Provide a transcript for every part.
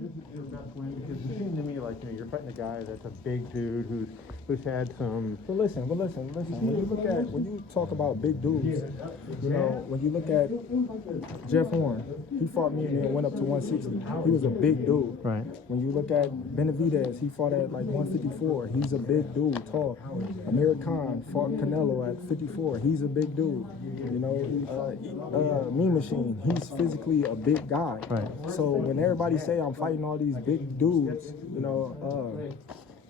this is your best win? Because it seemed to me like you're fighting a guy that's a big dude who's had some. But listen. When you talk about big dudes, when you look at Jeff Horn, he fought me and then went up to 160. He was a big dude. Right. When you look at Benavidez, he fought at like 154. He's a big dude, tall. Amir Khan fought Canelo at 54. He's a big dude. Mean Machine, he's physically a big guy. Right. So when everybody say I'm fighting all these big dudes,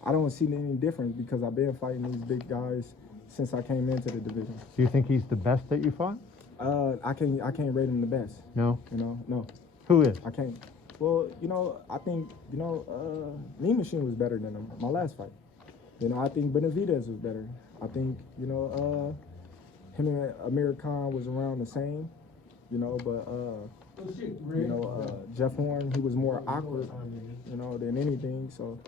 I don't see any difference because I've been fighting these big guys since I came into the division. Do you think he's the best that you fought? I can't rate him the best. No. No. Who is? I can't. Well, I think Mean Machine was better than him. My last fight. I think Benavidez was better. I think him and Amir Khan was around the same. But Jeff Horn, he was more awkward, than anything. So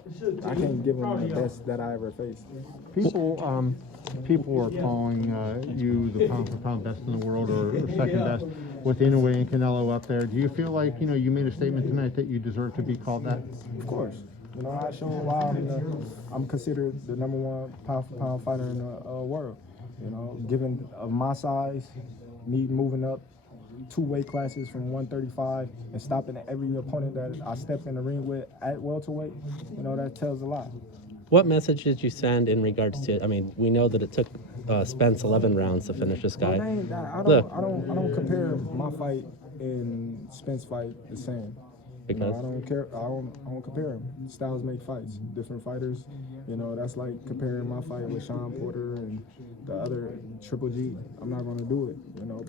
I can't give him the best that I ever faced. People are calling you the pound for pound best in the world or second best with Inoue and Canelo up there. Do you feel like you made a statement tonight that you deserve to be called that? Of course. I showed why I'm considered the #1 pound for pound fighter in the world. Given my size, me moving up 2 weight classes from 135 and stopping every opponent that I stepped in the ring with at welterweight, that tells a lot. What message did you send in regards to? I mean, we know that it took Spence 11 rounds to finish this guy. I don't compare my fight and Spence fight the same. Because I don't care. I don't compare them. Styles make fights. Different fighters. That's like comparing my fight with Sean Porter and the other Triple G. I'm not going to do it.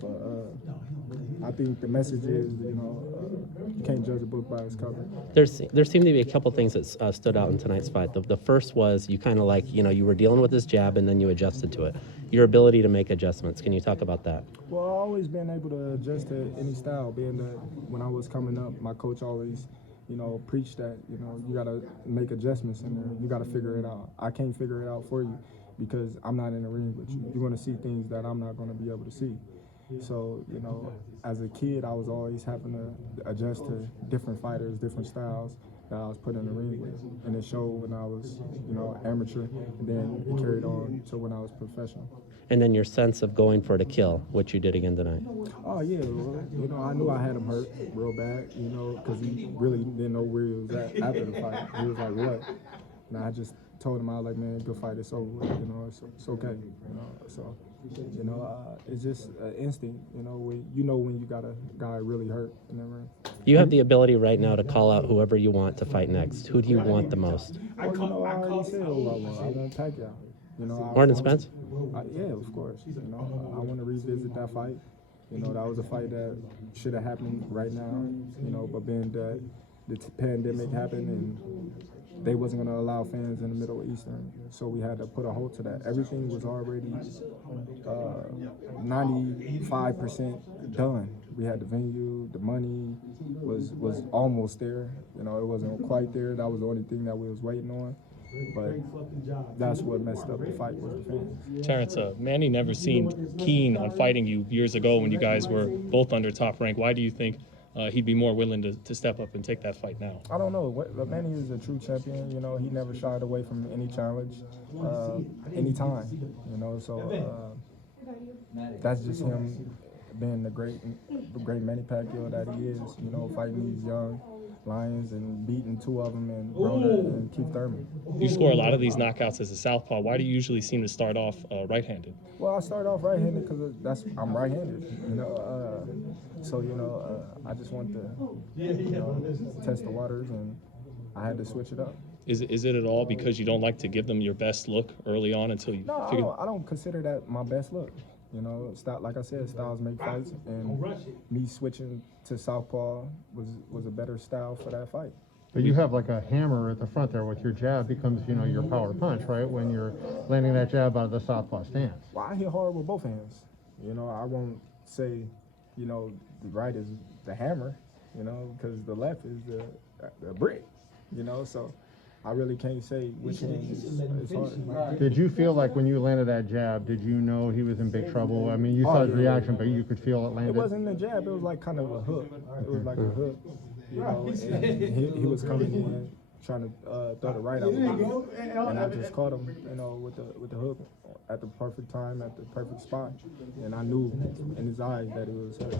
But I think the message is, you can't judge a book by its cover. there seemed to be a couple things that stood out in tonight's fight. The first was you kind of you were dealing with this jab and then you adjusted to it. Your ability to make adjustments. Can you talk about that? Well, I've always been able to adjust to any style, being that when I was coming up, my coach always, preached that, you got to make adjustments in there. You got to figure it out. I can't figure it out for you because I'm not in the ring with you. You're going to see things that I'm not going to be able to see. So, as a kid, I was always having to adjust to different fighters, different styles that I was put in the ring with. And it showed when I was, amateur, and then it carried on to when I was professional. And then your sense of going for the kill, which you did again tonight. Oh, yeah. Well, I knew I had him hurt real bad, because he really didn't know where he was at after the fight. He was like, what? And I just told him, I was like, man, good fight, it's over, it's okay, so, it's just an instinct, when you got a guy really hurt in the ring. You have the ability right now to call out whoever you want to fight next. Who do you want the most? Well, I already said who I want. I want Pacquiao. More than Spence? Yeah, of course. I want to revisit that fight. That was a fight that should have happened right now, but being that the pandemic happened and they wasn't going to allow fans in the Middle Eastern, so we had to put a halt to that. Everything was already 95% done. We had the venue, the money was almost there. It wasn't quite there. That was the only thing that we was waiting on. But that's what messed up the fight with the fans. Terence, Manny never seemed keen on fighting you years ago when you guys were both under top rank. Why do you think he'd be more willing to step up and take that fight now? I don't know. Manny is a true champion. He never shied away from any challenge, anytime. So that's just him being the great Manny Pacquiao that he is. Fighting these young lions and beating 2 of them and Keith Thurman. You score a lot of these knockouts as a southpaw. Why do you usually seem to start off right-handed? Well, I start off right-handed because I'm right-handed. I just want to test the waters, and I had to switch it up. Is it at all because you don't like to give them your best look early on until you figure? No, I don't consider that my best look. Like I said, styles make fights, and me switching to southpaw was a better style for that fight. But you have like a hammer at the front there with your jab becomes, your power punch, right? When you're landing that jab out of the southpaw stance. Well, I hit hard with both hands. I won't say, the right is the hammer, because the left is the brick, so I really can't say which one is hard. Did you feel like when you landed that jab, did you know he was in big trouble? I mean, you saw his reaction, but you could feel it landed. It wasn't a jab. It was like kind of a hook. It was like a hook. you know, and he was coming in trying to throw the right out, and I just caught him, you know, with the hook at the perfect time, at the perfect spot, and I knew in his eyes that it was hurt.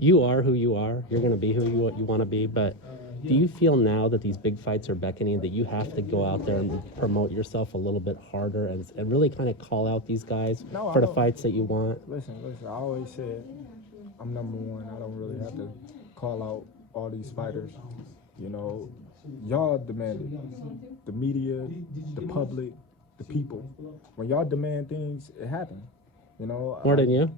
You are who you are. You're going to be who you want to be. But do you feel now that these big fights are beckoning that you have to go out there and promote yourself a little bit harder and really kind of call out these guys No, for I the don't. fights that you want? Listen, I always said I'm number one. I don't really have to call out all these fighters. You know, y'all demand it. The media, the public, the people. When y'all demand things, it happens. You know. More than you?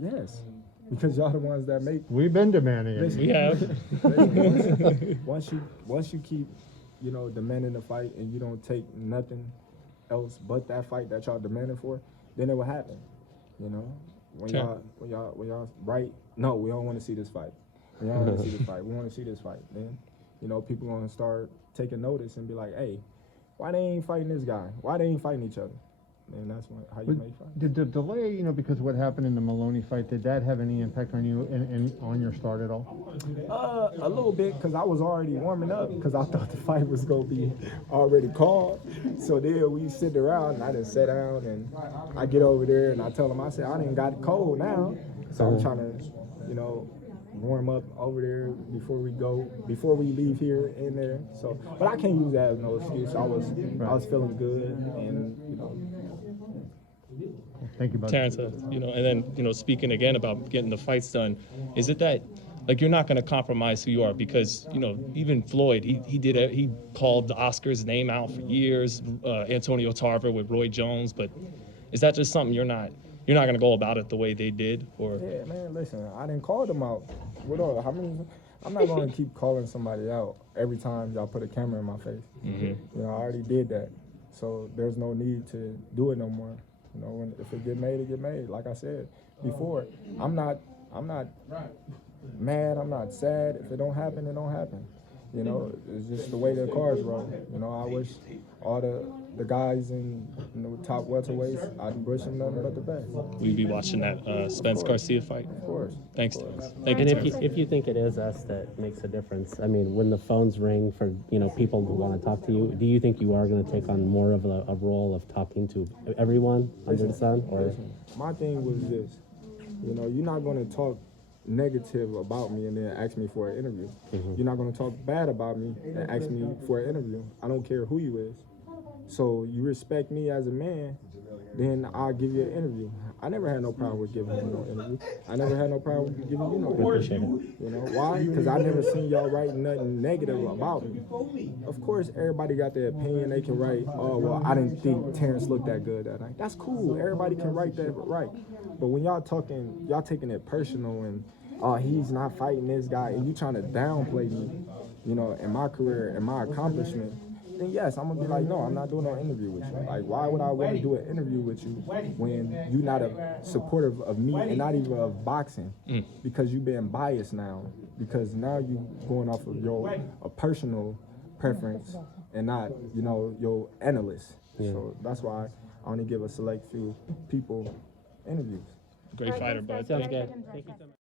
Yes, because y'all the ones that make. We've been demanding it. Listen, We have. listen, once you keep, you know, demanding the fight and you don't take nothing else but that fight that y'all demanding for, then it will happen. You know, when y'all right? No, we don't want to see this fight. We don't want to see this fight. We want to see this fight. Then, you know, people gonna start taking notice and be like, hey, why they ain't fighting this guy? Why they ain't fighting each other? And that's how you make fight. Did the delay, you know, because of what happened in the Maloney fight, did that have any impact on you and on your start at all? A little bit, because I was already warming up, because I thought the fight was going to be already called. So then we sit around, and I just sat down, and I get over there, and I tell them, I said, I didn't got it cold now. So I'm trying to, you know, warm up over there before we leave here and there. So, but I can't use that as no excuse. I was feeling good, and, you know. Thank you, bud. Terence, you know, and then, you know, speaking again about getting the fights done, is it that, like, you're not going to compromise who you are? Because, you know, even Floyd, he called the Oscars name out for years, Antonio Tarver with Roy Jones, but is that just something you're not going to go about it the way they did? Or Yeah, man, listen, I didn't call them out. I'm not going to keep calling somebody out every time y'all put a camera in my face. Mm-hmm. You know, I already did that. So there's no need to do it no more. You know, if it get made, it get made. Like I said before, I'm not mad, I'm not sad. If it don't happen, it don't happen. You know, it's just the way the cards roll. You know, I wish all the guys in the top welterweights, I'd wish them nothing but the best. will you be watching that Spence Garcia fight? Of course. Thanks, Terence. Thank you, And Terence. if you think it is us that makes a difference, I mean, when the phones ring for, you know, people who want to talk to you, do you think you are going to take on more of a role of talking to everyone under the sun? Or Listen, my thing was this, you know, you're not going to talk negative about me and then ask me for an interview. You're not going to talk bad about me and ask me for an interview. I don't care who you is. So you respect me as a man, then I'll give you an interview. I never had no problem with giving you no interview. I never had no problem with giving you no interview. You know why? Because I never seen y'all write nothing negative about me. Of course, everybody got their opinion. They can write, oh, well, I didn't think Terence looked that good that night. That's cool. Everybody can write that right. But when y'all taking it personal and, oh, he's not fighting this guy, and you trying to downplay me, you know, in my career and my accomplishment, then yes, I'm gonna be like, no, I'm not doing no interview with you. Like, why would I want to do an interview with you when you're not a supportive of me and not even of boxing? Because you've been biased now. Because now you going off of your a personal preference and not, you know, your analyst. Yeah. So that's why I only give a select few people interviews. Great fighter, bud. sounds Thank you. good. Thank you so much.